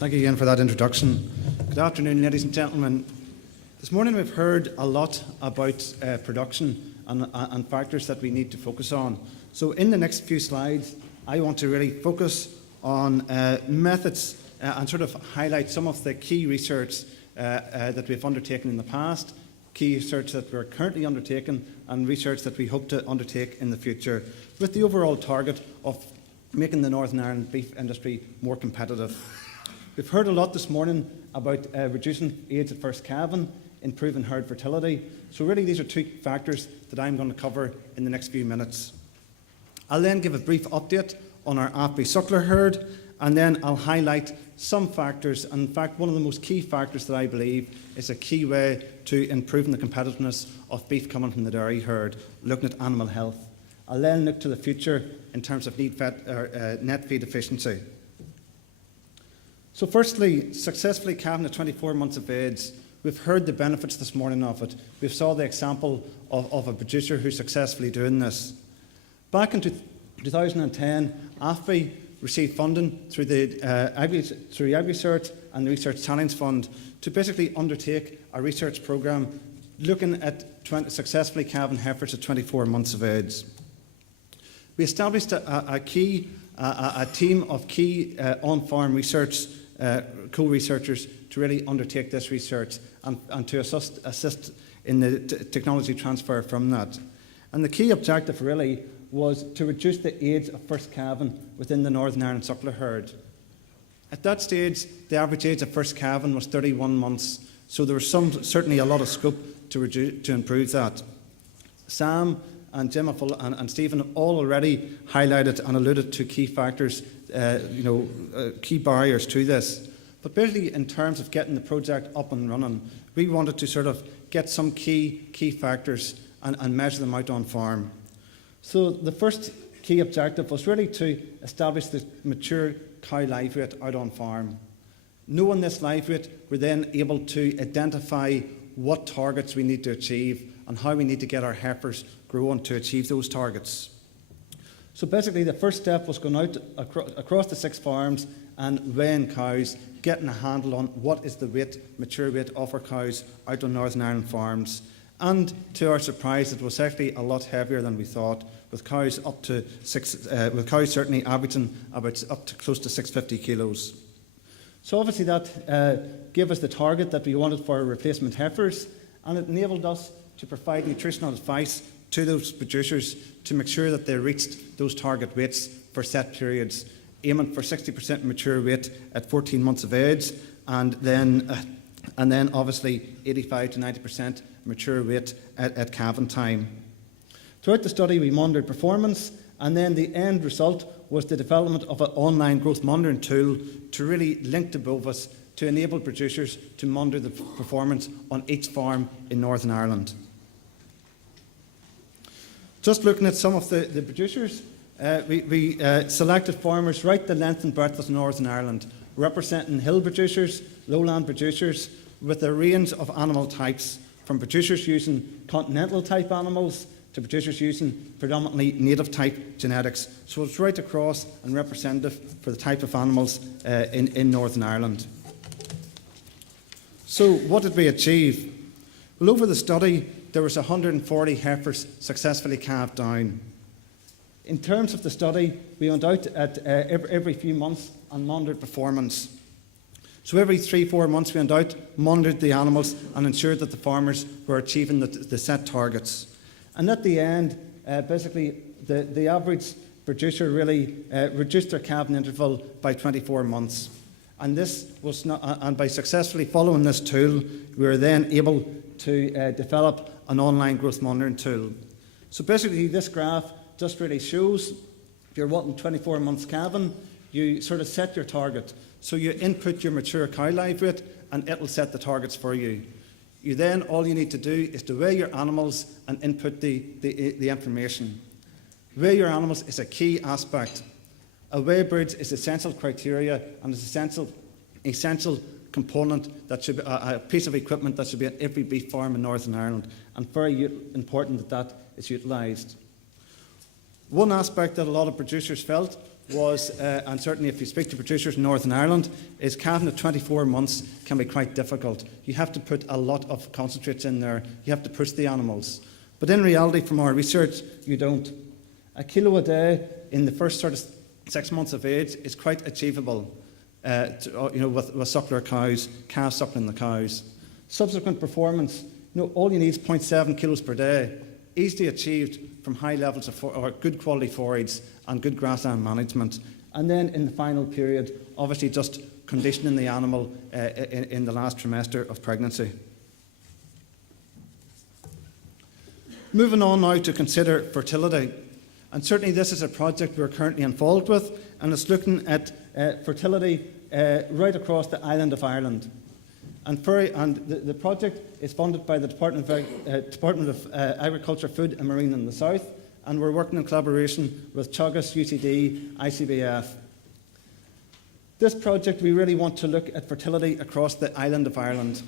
Thank you again for that introduction. Good afternoon, ladies and gentlemen. This morning we've heard a lot about production and factors that we need to focus on. So in the next few slides, I want to really focus on methods and sort of highlight some of the key research that we've undertaken in the past, key research that we're currently undertaking, and research that we hope to undertake in the future, with the overall target of making the Northern Ireland beef industry more competitive. We've heard a lot this morning about reducing age at first calving, improving herd fertility. So really these are two factors that I'm going to cover in the next few minutes. I'll then give a brief update on our AFBI suckler herd, and then I'll highlight some factors, and in fact one of the most key factors that I believe is a key way to improving the competitiveness of beef coming from the dairy herd, looking at animal health. I'll then look to the future in terms of net feed efficiency. So firstly, successfully calving at 24 months of age. We've heard the benefits this morning of it. We've saw the example of a producer who's successfully doing this. Back in 2010, AFBI received funding through the Agri-Food and the Research Challenge Fund to basically undertake a research programme looking at successfully calving heifers at 24 months of age. We established a team of key on-farm research co-researchers to really undertake this research and to assist in the technology transfer from that. And the key objective really was to reduce the age of first calving within the Northern Ireland suckler herd. At that stage, the average age of first calving was 31 months, so there was certainly a lot of scope to improve that. Sam and Jim and Stephen have all already highlighted and alluded to key factors, key barriers to this. But basically, in terms of getting the project up and running, we wanted to sort of get some key factors and measure them out on farm. So the first key objective was really to establish the mature cow live weight out on farm. Knowing this live weight, we're then able to identify what targets we need to achieve and how we need to get our heifers growing to achieve those targets. So basically the first step was going out across the 6 farms and weighing cows, getting a handle on what is the mature weight of our cows out on Northern Ireland farms. And to our surprise, it was actually a lot heavier than we thought, with cows certainly averaging about up to close to 650 kilos. So obviously that gave us the target that we wanted for our replacement heifers, and it enabled us to provide nutritional advice to those producers to make sure that they reached those target weights for set periods, aiming for 60% mature weight at 14 months of age, and then obviously 85 to 90% mature weight at calving time. Throughout the study, we monitored performance, and then the end result was the development of an online growth monitoring tool to really link to Bovis to enable producers to monitor the performance on each farm in Northern Ireland. Just looking at some of the producers, we selected farmers right the length and breadth of Northern Ireland, representing hill producers, lowland producers, with a range of animal types, from producers using continental type animals to producers using predominantly native type genetics. So it's right across and representative for the type of animals in Northern Ireland. So what did we achieve? Well, over the study, there was 140 heifers successfully calved down. In terms of the study, we went out at every few months and monitored performance. So every 3-4 months we went out, monitored the animals and ensured that the farmers were achieving the set targets. And at the end, basically the average producer really reduced their calving interval by 24 months. And and by successfully following this tool, we were then able to develop an online growth monitoring tool. So basically this graph just really shows if you're wanting 24 months calving, you sort of set your target. So you input your mature cow live weight and it'll set the targets for you. All you need to do is to weigh your animals and input the information. Weigh your animals is a key aspect. A weigh bridge is essential criteria and is essential component that should be a piece of equipment that should be at every beef farm in Northern Ireland, and very important that is utilised. One aspect that a lot of producers felt was, and certainly if you speak to producers in Northern Ireland, is calving at 24 months can be quite difficult. You have to put a lot of concentrates in there. You have to push the animals. But in reality, from our research, you don't. A kilo a day in the first sort of 6 months of age is quite achievable with suckler cows, calf suckling the cows. Subsequent performance, all you need is 0.7 kilos per day, easily achieved from high levels of good quality forage and good grassland management. And then in the final period, obviously just conditioning the animal in the last trimester of pregnancy. Moving on now to consider fertility. And certainly this is a project we're currently involved with, and it's looking at fertility right across the island of Ireland. And the project is funded by the Department of Agriculture, Food and Marine in the south, and we're working in collaboration with Teagasc, UCD, ICBF. This project, we really want to look at fertility across the island of Ireland.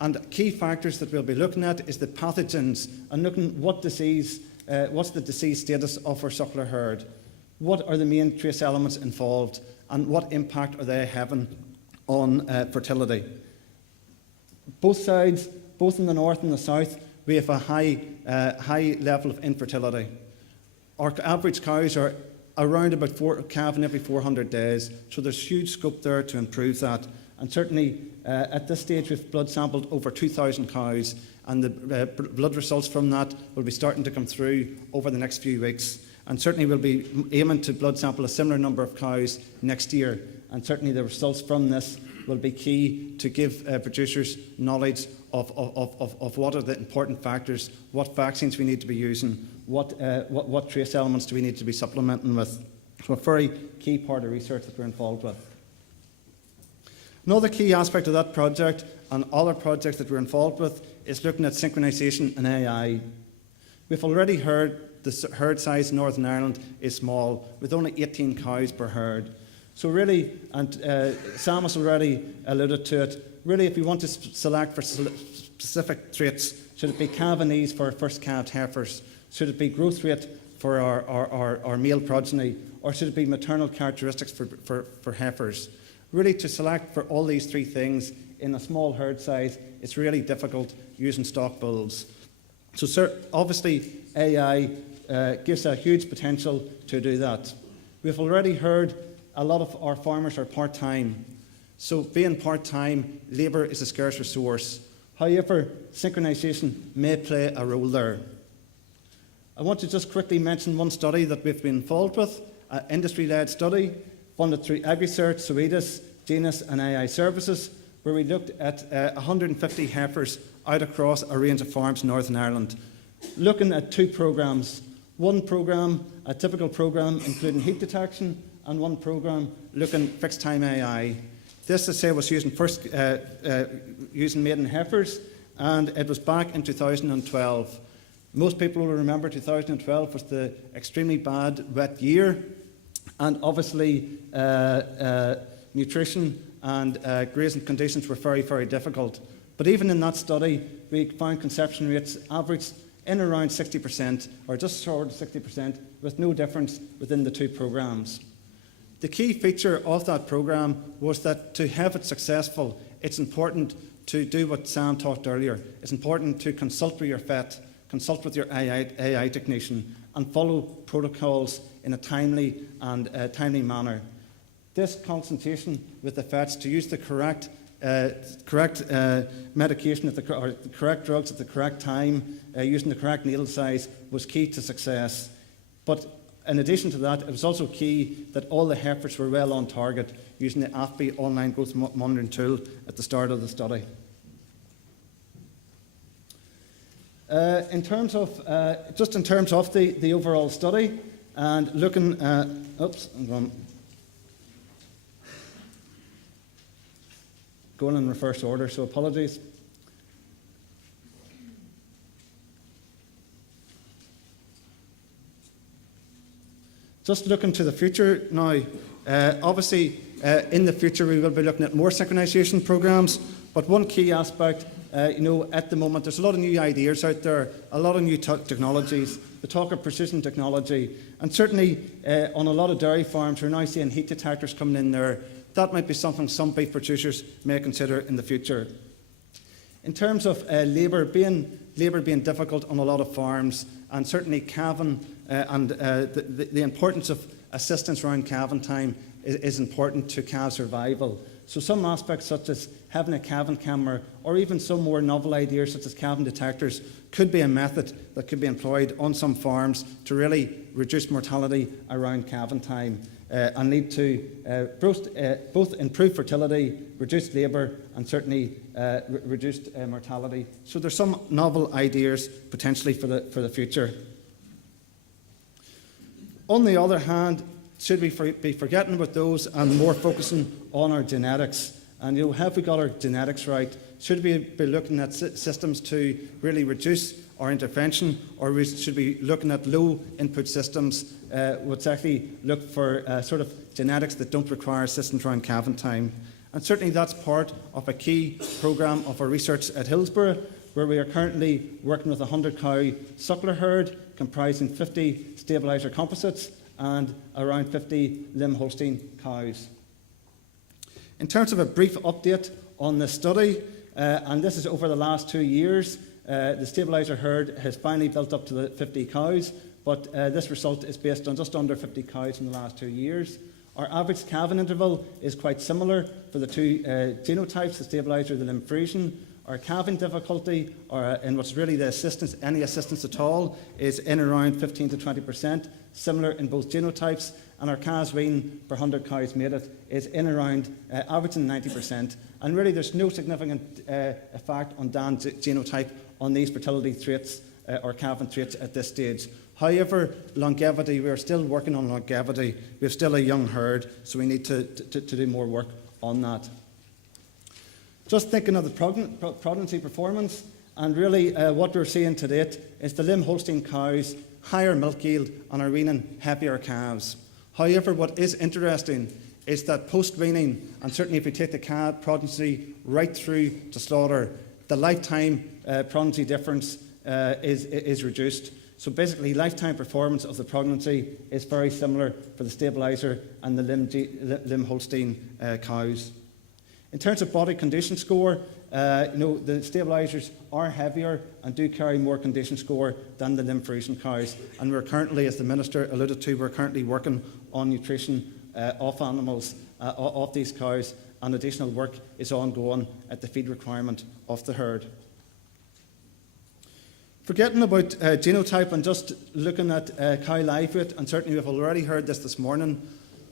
And key factors that we'll be looking at is the pathogens, and looking what's the disease status of our suckler herd, what are the main trace elements involved, and what impact are they having on fertility. Both sides, both in the north and the south, we have a high level of infertility. Our average cows are around about calving every 400 days, so there's huge scope there to improve that. And certainly at this stage we've blood sampled over 2,000 cows, and the blood results from that will be starting to come through over the next few weeks. And certainly we'll be aiming to blood sample a similar number of cows next year. And certainly the results from this will be key to give producers knowledge of what are the important factors, what vaccines we need to be using, what trace elements do we need to be supplementing with. So a very key part of research that we're involved with. Another key aspect of that project and other projects that we're involved with is looking at synchronisation and AI. We've already heard the herd size in Northern Ireland is small, with only 18 cows per herd. So really, and Sam has already alluded to it, really if we want to select for specific traits, should it be calving for first calved heifers? Should it be growth rate for our male progeny? Or should it be maternal characteristics for heifers? Really to select for all these three things in a small herd size, it's really difficult using stock bulls. So obviously AI gives a huge potential to do that. We've already heard a lot of our farmers are part-time. So being part-time, labour is a scarce resource. However, synchronisation may play a role there. I want to just quickly mention one study that we've been involved with, an industry-led study funded through AgriSearch, Swedis, Genus and AI Services, where we looked at 150 heifers out across a range of farms in Northern Ireland, looking at two programmes. One programme, a typical programme including heat detection, and one programme looking fixed time AI. This, I say, was using using maiden heifers, and it was back in 2012. Most people will remember 2012 was the extremely bad wet year, and obviously nutrition and grazing conditions were very, very difficult. But even in that study, we found conception rates averaged in around 60%, or just short of 60%, with no difference within the two programmes. The key feature of that programme was that to have it successful, it's important to do what Sam talked earlier. It's important to consult with your vet, consult with your AI technician, and follow protocols in a timely manner. This consultation with the vets to use the correct medication or the correct drugs at the correct time, using the correct needle size, was key to success. But in addition to that, it was also key that all the heifers were well on target using the AFBI online growth monitoring tool at the start of the study. In terms of the overall study, and looking at, going in reverse order, so apologies. Just looking to the future now, obviously in the future we will be looking at more synchronisation programmes, but one key aspect at the moment there's a lot of new ideas out there, a lot of new technologies, the talk of precision technology, and certainly on a lot of dairy farms we're now seeing heat detectors coming in there. That might be something some beef producers may consider in the future. In terms of labour being difficult on a lot of farms, and certainly calving and the importance of assistance around calving time is important to calf survival. So some aspects such as having a calving camera, or even some more novel ideas such as calving detectors, could be a method that could be employed on some farms to really reduce mortality around calving time and lead to both improved fertility, reduced labour, and certainly reduced mortality. So there's some novel ideas potentially for the future. On the other hand, should we be forgetting about those and more focusing on our genetics? And have we got our genetics right? Should we be looking at systems to really reduce our intervention, or should we be looking at low input systems which actually look for sort of genetics that don't require assistance around calving time? And certainly that's part of a key programme of our research at Hillsborough, where we are currently working with a 100-cow suckler herd comprising 50 stabiliser composites and around 50 Limb Holstein cows. In terms of a brief update on this study, and this is over the last 2 years, the stabiliser herd has finally built up to the 50 cows, but this result is based on just under 50 cows in the last 2 years. Our average calving interval is quite similar for the two genotypes, the stabiliser and the Limb Friesian. Our calving difficulty, and what's really the assistance, any assistance at all, is in around 15 to 20%, similar in both genotypes, and our calves wean per 100 cows mated is in around averaging 90%. And really there's no significant effect on DAN genotype on these fertility traits or calving traits at this stage. However, longevity, we are still working on longevity. We have still a young herd, so we need to do more work on that. Just thinking of the progeny performance, and really what we're seeing to date is the Limb Holstein cows, higher milk yield, and are weaning heavier calves. However, what is interesting is that post-weaning, and certainly if we take the calf progeny right through to slaughter, the lifetime progeny difference is reduced. So basically, lifetime performance of the progeny is very similar for the stabiliser and the Limb Holstein cows. In terms of body condition score, the stabilisers are heavier and do carry more condition score than the Limb Friesian cows. And we're currently, as the Minister alluded to, we're currently working on nutrition of animals, of these cows, and additional work is ongoing at the feed requirement of the herd. Forgetting about genotype and just looking at cow live weight, and certainly we've already heard this morning,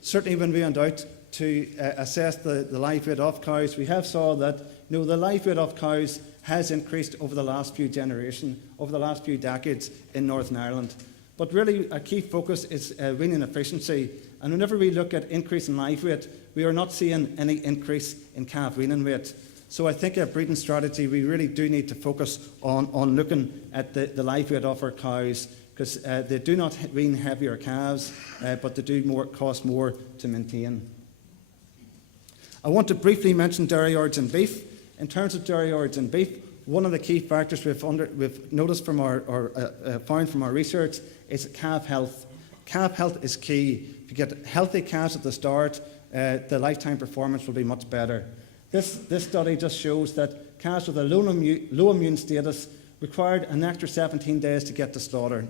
certainly when we went out to assess the live weight of cows, we have saw that the live weight of cows has increased over the last few generations, over the last few decades in Northern Ireland. But really a key focus is weaning efficiency, and whenever we look at increase in live weight, we are not seeing any increase in calf weaning weight. So I think a breeding strategy, we really do need to focus on looking at the live weight of our cows, because they do not wean heavier calves, but they do cost more to maintain. I want to briefly mention dairy origin beef. In terms of dairy origin beef, one of the key factors we've noticed from found from our research is calf health. Calf health is key. If you get healthy calves at the start, the lifetime performance will be much better. This study just shows that calves with a low immune status required an extra 17 days to get to slaughter,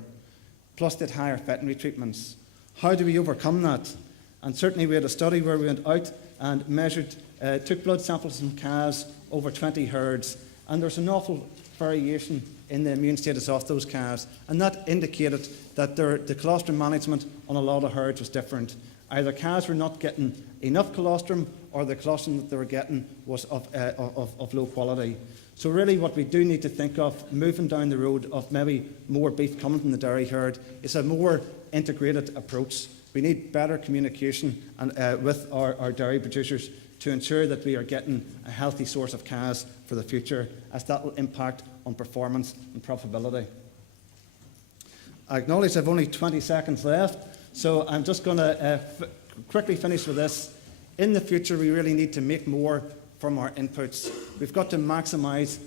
plus they had higher veterinary treatments. How do we overcome that? And certainly we had a study where we went out and measured, took blood samples from calves over 20 herds, and there's an awful variation in the immune status of those calves, and that indicated that the colostrum management on a lot of herds was different. Either calves were not getting enough colostrum, or the colostrum that they were getting was of low quality. So really what we do need to think of moving down the road of maybe more beef coming from the dairy herd is a more integrated approach. We need better communication with our dairy producers to ensure that we are getting a healthy source of calves for the future, as that will impact on performance and profitability. I acknowledge I've only 20 seconds left, so I'm just going to quickly finish with this. In the future, we really need to make more from our inputs. We've got to maximise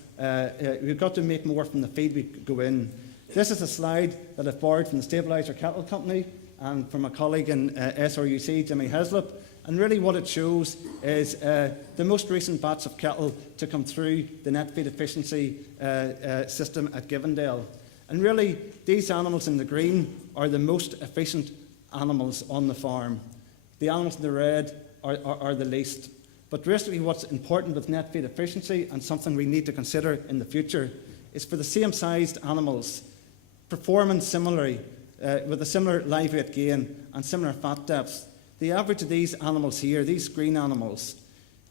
We've got to make more from the feed we go in. This is a slide that I've borrowed from the Stabiliser Cattle Company and from a colleague in SRUC, Jimmy Heslop. And really what it shows is the most recent batch of cattle to come through the net feed efficiency system at Givendale. And really, these animals in the green are the most efficient animals on the farm. The animals in the red are the least. But basically what's important with net feed efficiency, and something we need to consider in the future, is for the same sized animals, performing similarly, with a similar live weight gain and similar fat depths. The average of these animals here, these green animals,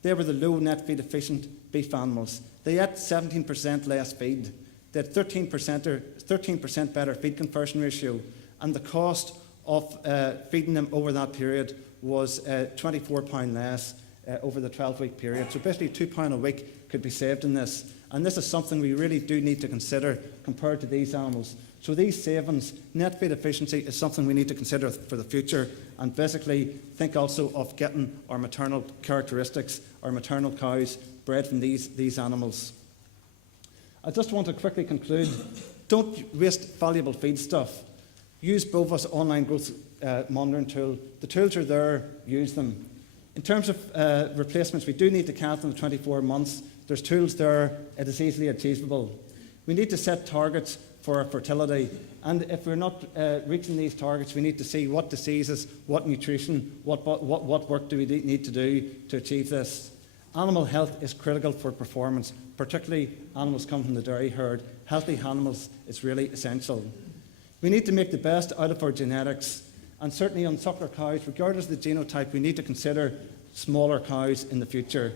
they were the low net feed efficient beef animals. They ate 17% less feed. They had 13% better feed conversion ratio, and the cost of feeding them over that period was £24 less over the 12-week period. So basically £2 a week could be saved in this. And this is something we really do need to consider compared to these animals. So these savings, net feed efficiency, is something we need to consider for the future, and basically think also of getting our maternal characteristics, our maternal cows, bred from these animals. I just want to quickly conclude. Don't waste valuable feedstuff. Use Bova's online growth monitoring tool. The tools are there, use them. In terms of replacements, we do need to calve them 24 months. There's tools there, it is easily achievable. We need to set targets for our fertility, and if we're not reaching these targets, we need to see what diseases, what nutrition, what work do we need to do to achieve this. Animal health is critical for performance, particularly animals come from the dairy herd. Healthy animals is really essential. We need to make the best out of our genetics, and certainly on suckler cows, regardless of the genotype, we need to consider smaller cows in the future.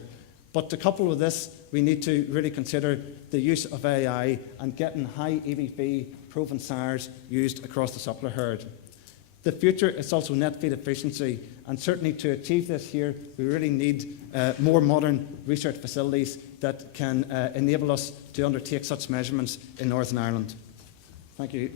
But to couple with this, we need to really consider the use of AI and getting high EVP proven sires used across the suckler herd. The future is also net feed efficiency, and certainly to achieve this here, we really need more modern research facilities that can enable us to undertake such measurements in Northern Ireland. Thank you.